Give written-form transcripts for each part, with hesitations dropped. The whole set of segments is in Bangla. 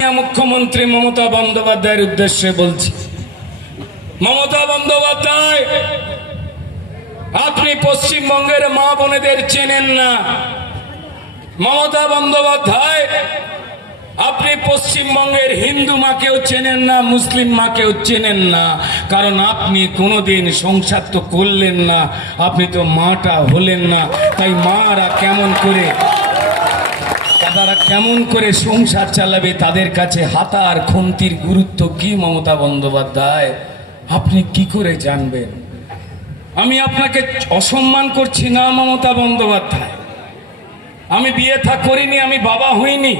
মুখ্যমন্ত্রী মমতা বন্দ্যোপাধ্যায়ের উদ্দেশ্যে বলছি, মমতা বন্দ্যোপাধ্যায়, আপনি পশ্চিমবঙ্গের মা বোনেদের চেনেন না। মমতা বন্দ্যোপাধ্যায়, আপনি পশ্চিমবঙ্গের হিন্দু মাকেও চেনেন না, মুসলিম মাকেও চেনেন না, কারণ আপনি কোনোদিন সংসার তো করলেন না, আপনি তো মাটা হলেন না। তাই মারা কেমন করে সংসার চালাবে, তাদের কাছে হাতা আর খুন্তির গুরুত্ব কি মমতা বন্দ্যোপাধ্যায় আপনি কি করে জানবেন? আমি আপনাকে অসম্মান করছি না মমতা বন্দ্যোপাধ্যায়, আমি বিয়ে থা করিনি, আমি বাবা হইনি,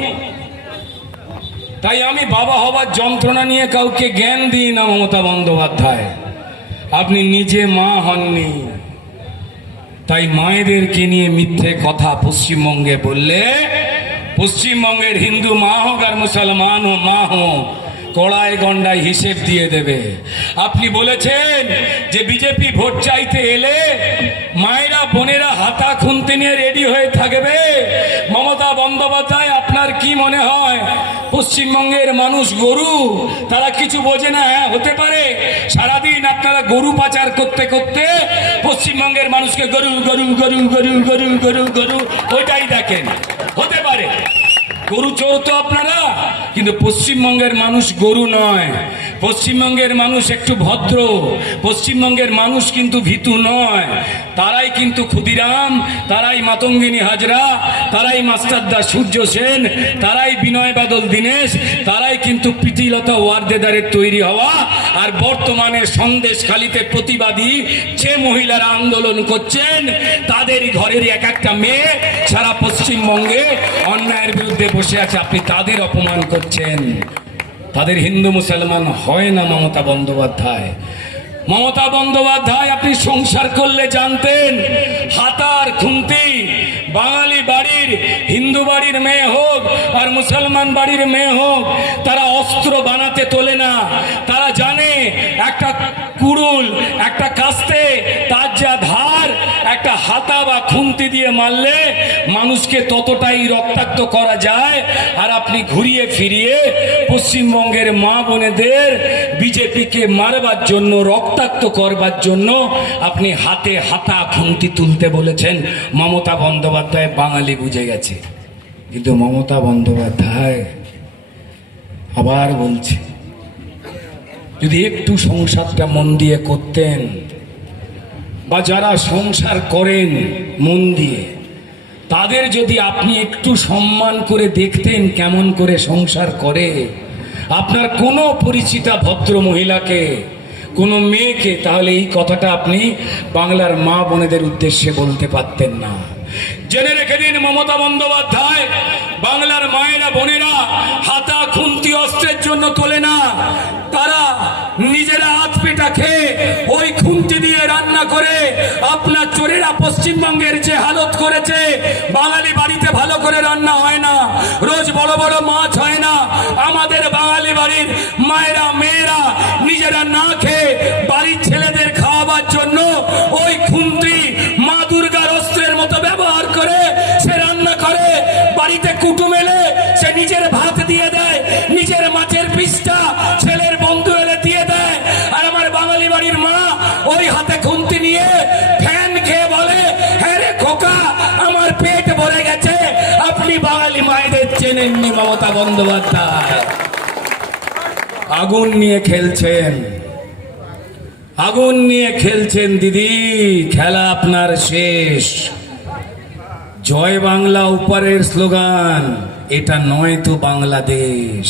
তাই আমি বাবা হবার যন্ত্রণা নিয়ে কাউকে জ্ঞান দিই না মমতা বন্দ্যোপাধ্যায়। আপনি নিজে মা হননি, তাই মায়েদেরকে নিয়ে মিথ্যে কথা পশ্চিমবঙ্গে বললে পশ্চিমবঙ্গের হিন্দু মা হোক আর মুসলমান ও মা হোক, কড়ায় গন্ডায় হিসেব দিয়ে দেবে। আপনি বলেছেন যে বিজেপি ভোট চাইতে এলে মায়েরা বোনেরা হাতা খুন্তি নিয়ে রেডি হয়ে থাকবে। মমতা বন্দ্যোপাধ্যায়, আপনার কি মনে হয় পশ্চিমবঙ্গের মানুষ গরু? তারা কিছু বোঝে না? হ্যাঁ, হতে পারে। সারাদিন আপনারা গরু পাচার করতে করতে পশ্চিমবঙ্গের মানুষকে গরু গরু গরু গরু গরু গরু গরু ওইটাই দেখেন। হতে পারে গরু চোর তো আপনারা, কিন্তু পশ্চিমবঙ্গের মানুষ গরু নয়। পশ্চিমবঙ্গের মানুষ একটু ভদ্র, পশ্চিমবঙ্গের মানুষ কিন্তু ভীতু নয়। তারাই কিন্তু ক্ষুদিরাম, তারাই মাতঙ্গিনী হাজরা, তারাই মাস্টারদা সূর্য সেন, তারাই বিনয় বাদল দীনেশ, তারাই কিন্তু প্রীতিলতা ওয়ার্দেদারের তৈরি হওয়া। আর বর্তমানে সন্দেশখালিতে প্রতিবাদী যে মহিলারা আন্দোলন করছেন, তাদের ঘরের এক একটা মেয়ে সারা পশ্চিমবঙ্গে অন্যায়ের বিরুদ্ধে বসে আছে। আপনি তাদের অপমান করছেন। তাদের হিন্দু মুসলমান হয় না মমতা বন্দ্যোপাধ্যায়। মমতা বন্দ্যোপাধ্যায়, আপনি সংসার করলে জানতেন হাতার খুন্তি বাঙালি বাড়ির, হিন্দু বাড়ির মেয়ে হোক আর মুসলমান বাড়ির মেয়ে হোক, তারা অস্ত্র বানাতে তোলে না। তারা জানে একটা কুড়ুল, একটা কাস্তে, তার যা ধার, একটা হাতা বা খুন্তি দিয়ে মারলে মানুষকে ততটাই রক্তাক্ত করা যায়। আর আপনি ঘুরিয়ে ফিরিয়ে পশ্চিমবঙ্গের মা বোনেদের বিজেপিকে মারবার জন্য, রক্তাক্ত করবার জন্য আপনি হাতে হাতা খুন্তি তুলতে বলেছেন। মমতা বন্দ্যোপাধ্যায় বাঙালি বুঝে গেছে, কিন্তু মমতা বন্দ্যোপাধ্যায় আবার বলছে, যদি একটু সংসারটা মন দিয়ে করতেন, বা যারা সংসার করেন মন দিয়ে, তাদের যদি আপনি একটু সম্মান করে দেখতেন কেমন করে সংসার করে, আপনার কোনো পরিচিতা ভদ্র মহিলাকে, কোনো মেয়েকে, তাহলে এই কথাটা আপনি বাংলার মা বোনেদের উদ্দেশ্যে বলতে পারতেন না। জেনে রেখে দিন মমতা বন্দ্যোপাধ্যায়, বাংলার মায়েরা বোনেরা হাতা খুন্তি অস্ত্রের জন্য তোলে না। তারা নিজেরা হাত পেটা খেয়ে ওই খুন্তি দিয়ে রান্না করে আপনার চোরেরা পশ্চিমবঙ্গের যে হালত করেছে, বাঙালি বাড়িতে ভালো করে রান্না হয় না, রোজ বড় বড় মাছ হয় না। আমাদের বাঙালি বাড়ির মায়েরা মেয়েরা নিজেরা না খেয়ে বাড়ির ছেলেদের খাওয়াবার জন্য ওই খুন্তি মা দুর্গার অস্ত্রের মতো ব্যবহার করে সে রান্না করে। বাড়িতে কুটুম এলে সে নিজের ভাত দিয়ে দেয়, নিজের মাছের পিসটা ছেলের বন্ধু এলে দিয়ে দেয়। আর আমার বাঙালি বাড়ির মা ওই হাতে খুন্তি নিয়ে ফ্যান খেয়ে বলে, হ্যাঁ রে খোকা, আমার পেট ভরে গেছে। আপনি বাঙালি মায়েদের চেনেননি মমতা বন্দ্যোপাধ্যায়। আগুন নিয়ে খেলছেন, আগুন নিয়ে খেলছেন দিদি, খেলা আপনার শেষ। জয় বাংলা উপরের স্লোগান, এটা নয় তো বাংলাদেশ।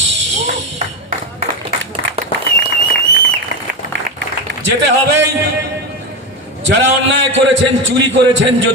যেতে হবেই। যারা অন্যায় করেছেন, চুরি করেছেন,